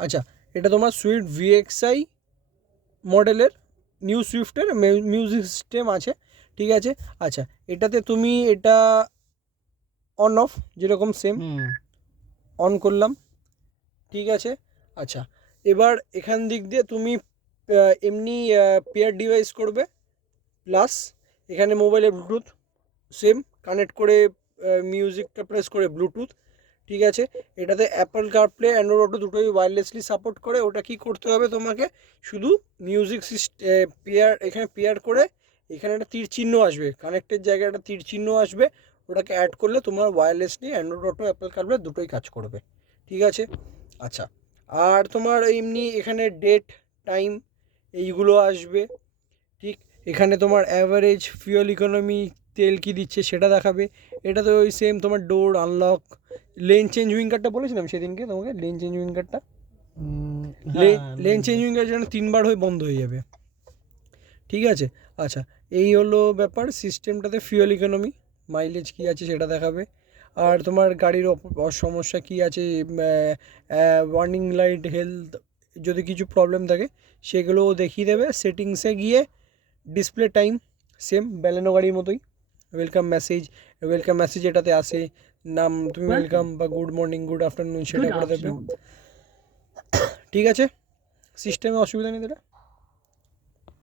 আচ্ছা, এটা তোমার সুইফট ভিএক্সআই মডেলের, নিউ সুইফটের মিউজিক সিস্টেম আছে, ঠিক আছে। আচ্ছা, এটাতে তুমি এটা অন অফ যেরকম সেম অন করলাম, ঠিক আছে। আচ্ছা, এবার এখান দিক দিয়ে তুমি এমনি পেয়ার ডিভাইস করবে, প্লাস এখানে মোবাইলে ব্লুটুথ সেম কানেক্ট করে মিউজিকটা প্রেস করে ব্লুটুথ, ঠিক আছে। এটাতে অ্যাপল কারপ্লে অ্যান্ড্রয়েড অটো দুটোই ওয়্যারলেসলি সাপোর্ট করে। ওটা কি করতে হবে তোমাকে, শুধু মিউজিক পেয়ার, এখানে পেয়ার করে এখানে একটা তীর চিহ্ন আসবে, কানেক্টের জায়গায় একটা তীর চিহ্ন আসবে, ওটাকে অ্যাড করলে তোমার wirelessly Android auto Apple CarPlay দুটোই কাজ করবে, ঠিক আছে। আচ্ছা, আর তোমার এমনি এখানে ডেট, টাইম এইগুলো আসবে, ঠিক। এখানে তোমার অ্যাভারেজ ফিউয়েল ইকোনমি, তেল কি দিচ্ছে সেটা দেখাবে। এটা তো ওই সেম তোমার ডোর আনলক, লেন চেঞ্জ উইঙ্গারটা বলেছিলাম সেদিনকে তোমাকে, লেন চেঞ্জ উইঙ্গারটা, লেন চেঞ্জ উইঙ্গার যেন 3বার হয়ে বন্ধ হয়ে যাবে, ঠিক আছে। আচ্ছা, এই হলো ব্যাপার। সিস্টেমটাতে ফিউয়েল ইকোনমি, মাইলেজ কী আছে সেটা দেখাবে। আর তোমার গাড়ির সমস্যা কী আছে, ওয়ার্নিং লাইট, হেলথ, যদি কিছু প্রবলেম থাকে সেগুলোও দেখিয়ে দেবে। সেটিংসে গিয়ে ডিসপ্লে টাইম সেম ব্যালেনো গাড়ির মতোই, ওয়েলকাম মেসেজ, ওয়েলকাম মেসেজ এটাতে আসে, নাম তুমি ওয়েলকাম বা গুড মর্নিং, গুড আফটারনুন সেটা করে দেবে, ঠিক আছে। সিস্টেমে অসুবিধা নেই তো?